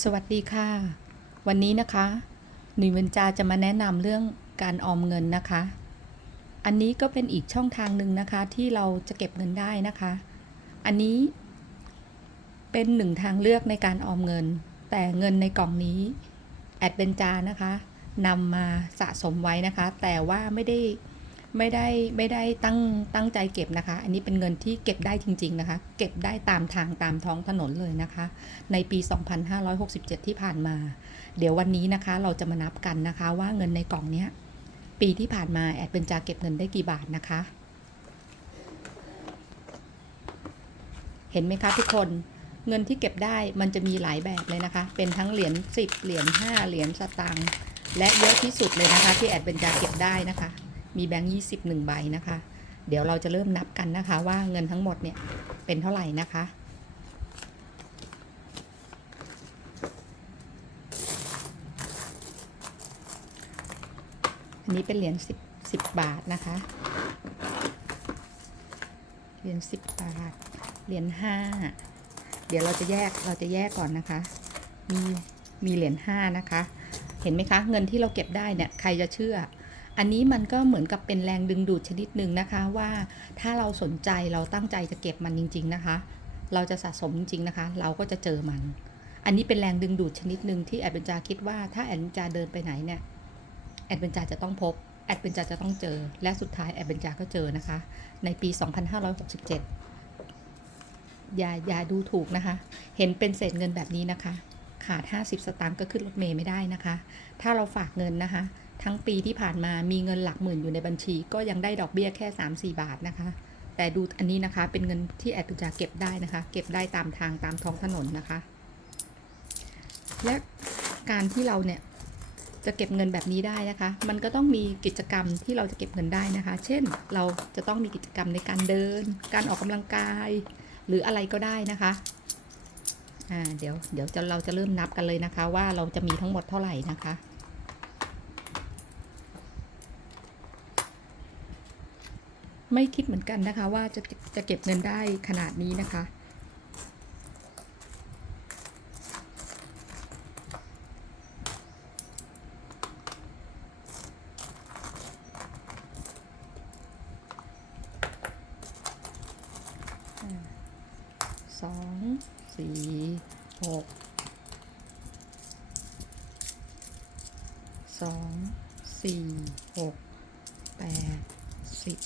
สวัสดีค่ะ วันนี้นะคะหนุ่ยเวนจาจะมาแนะนำเรื่องการออมเงินนะคะ อันนี้ก็เป็นอีกช่องทางหนึ่งนะคะ ที่เราจะเก็บเงินได้นะคะ อันนี้ เป็นหนึ่งทางเลือกในการออมเงิน แต่เงินในกล่องนี้แอดเวนจานะคะนำมาสะสมไว้นะคะ แต่ว่าไม่ได้ ไม่ได้ไม่ได้ตั้งตั้งใจเก็บนะคะ อันนี้เป็นเงินที่เก็บได้จริง ๆนะคะ เก็บได้ตามทางตามท้องถนนเลยนะคะ ในปี 2567 ที่ผ่านมา เดี๋ยววันนี้นะคะเราจะมานับกันนะคะว่าเงินในกล่องเนี้ยปีที่ผ่านมาแอดเป็นจาเก็บเงินได้กี่บาทนะคะ เห็นไหมคะทุกคนเงินที่เก็บได้มันจะมีหลายแบบเลยนะคะ เป็นทั้งเหรียญ10 เหรียญ5 เหรียญสตางค์และเยอะที่สุดเลยนะคะ ที่แอดเป็นจาเก็บได้นะคะ มีแบงค์20หนึ่งใบนะคะ เดี๋ยวเราจะเริ่มนับกันนะคะว่าเงินทั้งหมดเนี่ยเป็นเท่าไหร่นะคะอันนี้เป็นเหรียญสิบสิบบาทนะคะ เหรียญสิบบาท เหรียญห้า เดี๋ยวเราจะแยก เราจะแยกก่อนนะคะ มี มีเหรียญห้านะคะ เห็นไหมคะ เงินที่เราเก็บได้เนี่ย ใครจะเชื่อ อันนี้มันก็เหมือนกับเป็นแรงดึงดูดชนิดหนึ่งนะคะว่าถ้าเราสนใจเราตั้งใจจะเก็บมันจริง ๆนะคะ เราจะสะสมจริงๆนะคะ เราก็จะเจอมัน อันนี้เป็นแรงดึงดูดชนิดหนึ่งที่แอดเบนจาคิดว่าถ้าแอดเบนจาเดินไปไหนเนี่ยแอดเบนจาจะต้องพบแอดเบนจาจะต้องเจอ และสุดท้ายแอดเบนจาก็เจอนะคะ ในปี 2567 อย่าอย่าดูถูกนะคะ เห็นเป็นเศษเงินแบบนี้นะคะ ขาด 50 สตางค์ก็ขึ้นรถเมย์ไม่ได้นะคะ ถ้าเราฝากเงินนะคะ ทั้งปีที่ผ่านมามีเงินหลักหมื่นอยู่ในบัญชี ก็ยังได้ดอกเบี้ยแค่ 3-4 บาทนะคะ แต่ดูอันนี้นะคะเป็นเงินที่แอดเบนจาเก็บได้นะคะ เก็บได้ตามทางตามท้องถนนนะคะ และการที่เราเนี่ยจะเก็บเงินแบบนี้ได้นะคะ มันก็ต้องมีกิจกรรมที่เราจะเก็บเงินได้นะคะ เช่น เราจะต้องมีกิจกรรมในการเดิน การออกกำลังกาย หรืออะไรก็ได้นะคะ อ่าเดี๋ยวเดี๋ยวจะเราจะเริ่มนับกันเลยนะคะ ว่าเราจะมีทั้งหมดเท่าไหร่นะคะไม่คิดเหมือนกันนะคะว่าจะจะเก็บเงินได้ขนาดนี้นะคะ สองสี่หก สองสี่หกแปดสิบ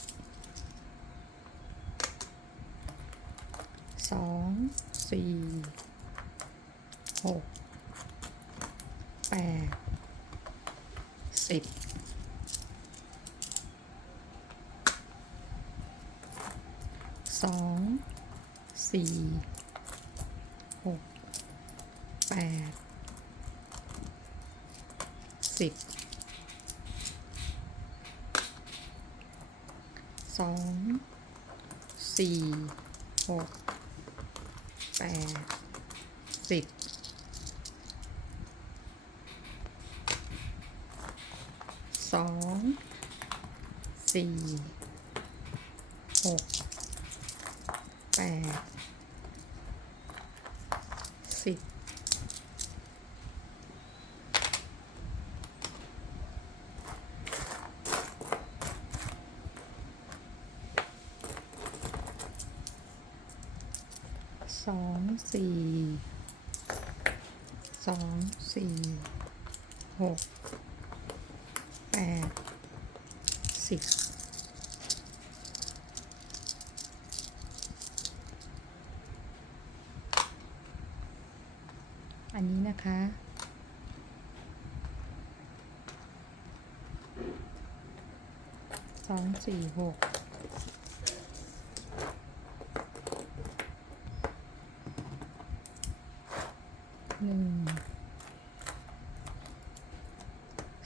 สองสี่หกแปดสิบสองสี่หกแปด สิบสองสี่หกแปดสิบสองสี่หกแปดสิบ สองสี่สองสี่หกแปดสิบอันนี้นะคะสองสี่หก หนึ่ง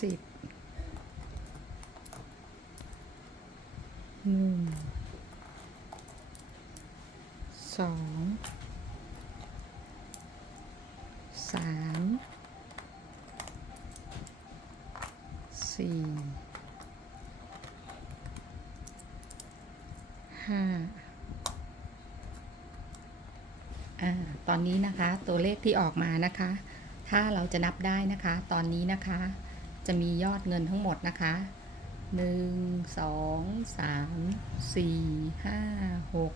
สิบหนึ่งสองสามสี่ห้าอ่าตอนนี้นะคะตัวเลขที่ออกมานะคะ ถ้าเราจะนับได้นะคะ ตอนนี้นะคะ จะมียอดเงินทั้งหมดนะคะหนึ่งสองสามสี่ห้าหก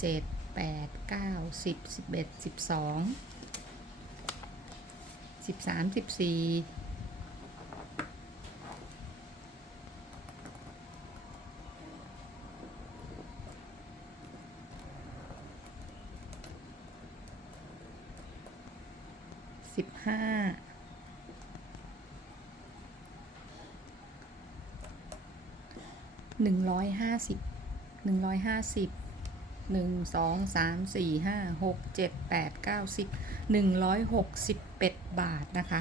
เจ็ดแปดเก้าสิบสิบเอ็ดสิบสองสิบสามสิบสี่สิบห้า หนึ่งร้อยห้าสิบหนึ่งร้อยห้าสิบหนึ่งสองสามสี่ห้าหกเจ็ดแปดเก้าสิบหนึ่งร้อยหกสิบเอ็ดบาทนะคะ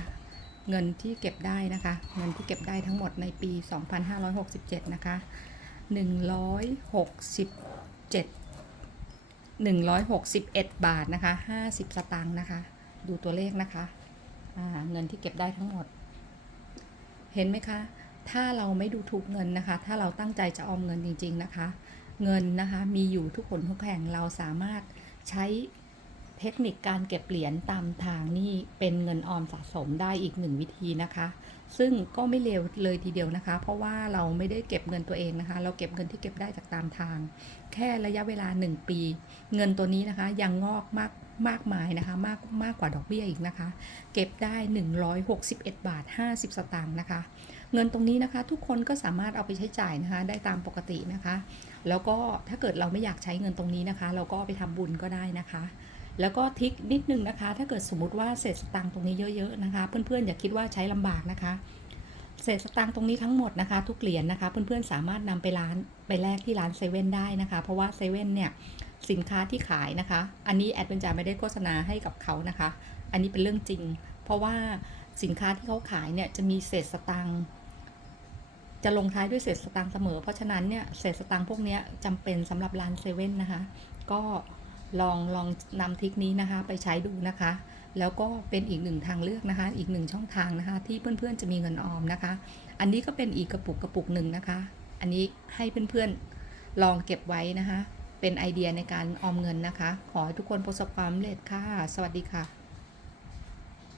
เงินที่เก็บได้นะคะ เงินที่เก็บได้ทั้งหมดในปี 2567 นะคะ 167 161 บาทนะคะ 50 สตางค์นะคะ ดูตัวเลขนะคะ เงินที่เก็บได้ทั้งหมด เห็นไหมคะ ถ้าเราไม่ดูถูกเงินนะคะ ถ้าเราตั้งใจจะออมเงินจริง ๆนะคะ เงินนะคะมีอยู่ทุกคนทุกแห่งเราสามารถใช้เทคนิคการเก็บเหรียญตามทางนี่เป็นเงินออมสะสมได้อีกหนึ่งวิธีนะคะ ซึ่งก็ไม่เลวเลยทีเดียวนะคะ เพราะว่าเราไม่ได้เก็บเงินตัวเองนะคะ เราเก็บเงินที่เก็บได้จากตามทาง แค่ระยะเวลา 1 ปี เงินตัวนี้นะคะยังงอกมาก มากมายนะคะมากมากกว่าดอกเบี้ยอีกนะคะ เก็บได้ 161 บาท 50 สตางค์นะคะ เงินตรงนี้นะคะทุกคนก็สามารถเอาไปใช้จ่ายนะคะ ได้ตามปกตินะคะ แล้วก็ถ้าเกิดเราไม่อยากใช้เงินตรงนี้นะคะ เราก็ไปทำบุญก็ได้นะคะแล้วก็ทิกนิดนึงนะคะ ถ้าเกิดสมมติว่าเศษสตางค์ตรงนี้เยอะๆนะคะ เพื่อนๆอย่าคิดว่าใช้ลำบากนะคะ เศษสตางค์ตรงนี้ทั้งหมดนะคะ ทุกเหรียญนะคะ เพื่อนๆสามารถนำไปร้านไปแลกที่ร้านเซเว่นได้นะคะ เพราะว่าเซเว่นเนี่ยสินค้าที่ขายนะคะ อันนี้แอดเวนจาไม่ได้โฆษณาให้กับเขานะคะ อันนี้เป็นเรื่องจริง เพราะว่าสินค้าที่เขาขายเนี่ยจะมีเศษสตางค์จะลงท้ายด้วยเศษสตางค์เสมอ เพราะฉะนั้นเนี่ยเศษสตางค์พวกนี้จำเป็นสำหรับร้านเซเว่นนะคะ ก็ลองลองนำทิคนี้นะคะ ไปใช้ดูนะคะ แล้วก็เป็นอีกหนึ่งทางเลือกนะคะ อีกหนึ่งช่องทางนะคะ ที่เพื่อนๆจะมีเงินออมนะคะ อันนี้ก็เป็นอีกกระปุกกระปุกหนึ่งนะคะ อันนี้ให้เพื่อนๆลองเก็บไว้นะคะ เป็นไอเดียในการออมเงินนะคะ ขอให้ทุกคนประสบความสำเร็จค่ะ สวัสดีค่ะ